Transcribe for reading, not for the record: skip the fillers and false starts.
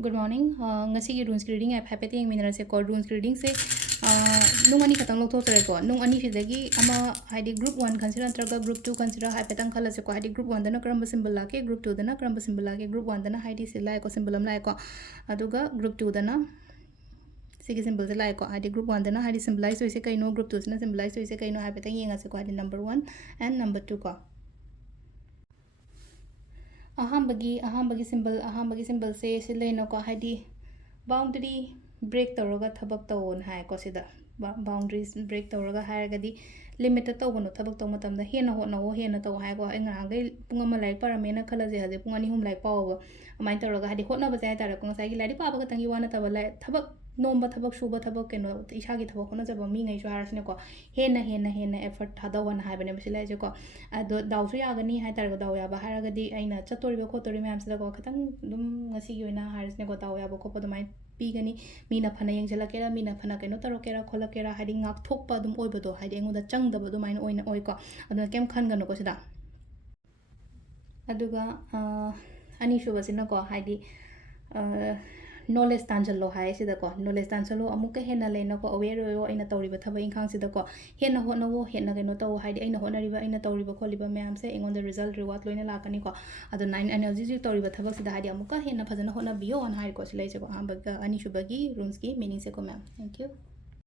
Good morning. Ngasi runes reading app happy thing minera se ko runes reading se nung ani khatang lokthok tare ko nung ani sidagi ama haidi group 1 consider antraga group 2 consider happy tang khala se ko haidi group 1 dana karamba symbol la ke group 2 dana karamba symbol la ke group 1 dana haidi se la ko symbol am la ko aduga group 2 dana sigi symbol se la ko haidi group 1 dana haidi symbolize hoise kaino group 2 sina symbolize hoise kaino happy tang yenga se ko haidi number 1 and number 2 ko ahambagi symbol se silena ko haidi boundary break tawraga thabak tawon hai ko sida boundaries break tawraga hairagadi limit tawbono thabak taw matamda hena hotnawo hena taw hai ko enga gai punga ma laik paramena khalaje hade punga ni hum laik pawo amai tawraga hadi hotna ba jai tara ko ngai gi ladi pa ba tangi wana tawa lai thabak nomba thabak shuba thabak keno isagi thabak hona jaba mi ngai ju harasne ko hena effort thadawan haibane bisila je ko ado dawsu yagani hai tar daw ya ba haragadi aina chatori ba khotori myam sida ko khatang dum ngasi gi oina harasne ko daw ya ba ko podumai pigani mina phana yengjala kera mina phana keno taro kera khola kera hadi ngak thokpa dum oibodo hadi engoda changdaba dum aina oina oi ko aduna kem khangano ko sida aduga ani shuba sina ko hadi knowledge tanjalo hai sida ko knowledge tanjalo amuka hena lena ko aware yo aina tawriba thaba inkhang sida ko hena hona wo hena keno taw haidi aina hona riba aina tawriba kholiba myam se engon the result reward loina lakani ko ado 9 energy ji tawriba thaba sida haidi amuka hena phajana hona biyo on hai ko silai se ko ambaga ani shubagi runes ki meaning se ko ma'am thank you